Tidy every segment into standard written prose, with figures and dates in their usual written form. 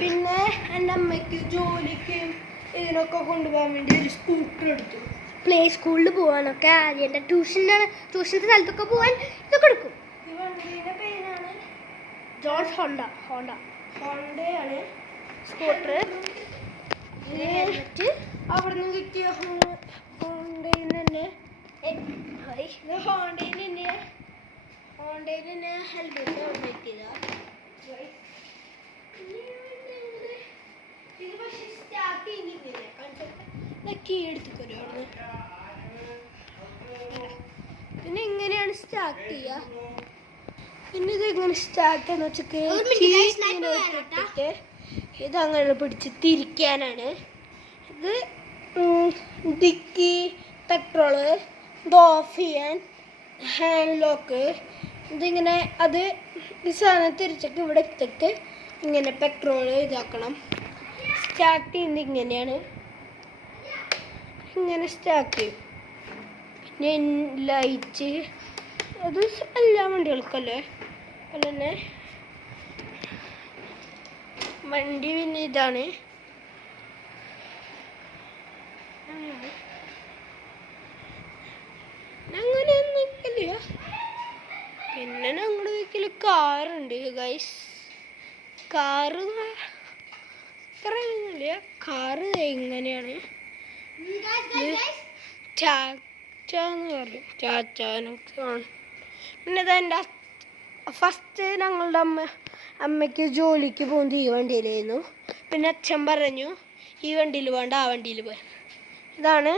പിന്നെ എൻ്റെ അമ്മയ്ക്ക് ജോലിക്ക് ഇതിനൊക്കെ കൊണ്ടുപോകാൻ വേണ്ടി ഒരു സ്കൂട്ടർ എടുത്തു. പ്ലേ സ്കൂളിൽ പോകാനൊക്കെ ആദ്യം ട്യൂഷൻ്റെ സ്ഥലത്തൊക്കെ പോകാൻ ഇതൊക്കെ എടുക്കും. ഈ വണ്ടീൻ്റെ പേരാണ് ജോർജ് ഹോണ്ടയാണ് സ്കൂട്ടർ. ഹെൽമെറ്റ് അവിടെ നിന്ന് കിട്ടിയ ഹോണ്ടയിൽ തന്നെ ഹെൽമെറ്റ് അവിടെ എത്തിയതാ. ഇത് പക്ഷെ സ്റ്റാർട്ട് ചെയ്യുന്നില്ല, കീ എടുത്തിക്കോ. പിന്നെ ഇങ്ങനെയാണ് സ്റ്റാർട്ട് ചെയ്യുക. പിന്നെ ഇത് എങ്ങനെ സ്റ്റാർട്ട് എന്ന് വെച്ചിട്ട് ഇതങ്ങനെ പിടിച്ച് തിരിക്കാനാണ്. ഇത് ഡിക്കി, പെട്രോള്, ഇത് ഓഫ് ചെയ്യാൻ ഹാൻഡ് ലോക്ക്. ഇതിങ്ങനെ അത് ഈ സാധനം തിരിച്ചിട്ട് ഇവിടെ എത്തിട്ട് ഇങ്ങനെ പെട്രോള് ഇതാക്കണം. സ്റ്റാർട്ട് ചെയ്യുന്നത് ഇങ്ങനെയാണ്, ഇങ്ങനെ സ്റ്റാർട്ട് ചെയ്യും. പിന്നെ ലൈറ്റ് അത് എല്ലാ വണ്ടികൾക്കല്ലേ അതുപോലെ തന്നെ വണ്ടി. പിന്നെ ഇതാണ് അങ്ങനെയൊന്നും വെക്കില്ല. പിന്നെ ഞങ്ങളുടെ വീട്ടിൽ കാറുണ്ട് ഗൈസ്. കാറ് അത്രയൊന്നുമില്ല. കാറ് എങ്ങനെയാണ് ചാച്ചാന്ന് പറയും, ചാച്ചാനൊക്കെ. പിന്നെ ഇതെൻ്റെ ഫസ്റ്റ് ഞങ്ങളുടെ അമ്മയ്ക്ക് ജോലിക്ക് പോകുന്നത് ഈ വണ്ടിയിലായിരുന്നു. പിന്നെ അച്ഛൻ പറഞ്ഞു ഈ വണ്ടിയിൽ പോകണ്ട ആ വണ്ടിയിൽ പോയി. ഇതാണ്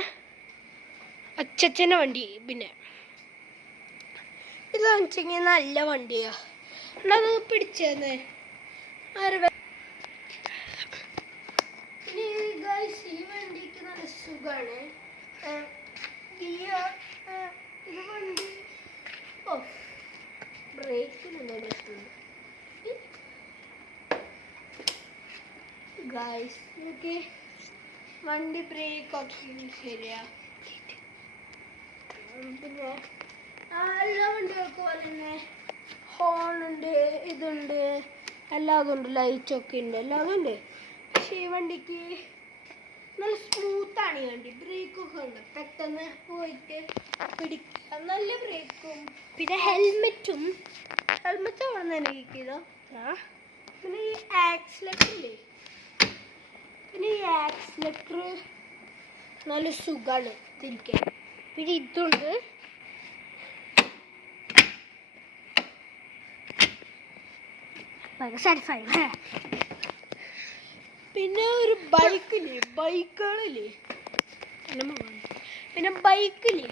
അച്ഛൻ്റെ വണ്ടി. പിന്നെ ഇതാണെന്ന് വെച്ചെങ്കിൽ നല്ല വണ്ടിയാണ്. അത് പിടിച്ചേന്ന് ആര്. പിന്നെ ഈ വണ്ടിക്ക് നല്ല സുഖമാണ്. ഇത് വണ്ടി ബ്രേക്കിനുള്ള പ്രശ്നമുണ്ട് ഗൈസ്. ഓക്കെ, വണ്ടി ബ്രേക്ക് ഒക്കെ ശരിയാ. പിന്നെ എല്ലാ വണ്ടികൾക്കും പോലെ തന്നെ ഹോണുണ്ട്, ഇതുണ്ട്, എല്ലാതും ഉണ്ട്. ലൈറ്റൊക്കെ ഉണ്ട്, എല്ലാതും ഉണ്ട്. പക്ഷേ ഈ വണ്ടിക്ക് നല്ല സ്മൂത്താണ്. ഈ വണ്ടി ബ്രേക്കൊക്കെ ഉണ്ട്, പെട്ടെന്ന് പോയിട്ട് പിടിക്കാം. നല്ല ബ്രേക്കും പിന്നെ ഹെൽമെറ്റ് അവിടെ നിന്ന് തന്നെ കിട്ടിയതോ. പിന്നെ ഈ ആക്സിലേറ്റർ ഇല്ലേ, പിന്നെ ഈ ആക്സിലേറ്റർ നല്ല സുഖമാണ് തിരിക്കാൻ. പിന്നെ ഇതുണ്ട്, പിന്നെ ഒരു ബൈക്കില്ലേ, ബൈക്കുകളില്ലേ, പിന്നെ ബൈക്കില്ലേ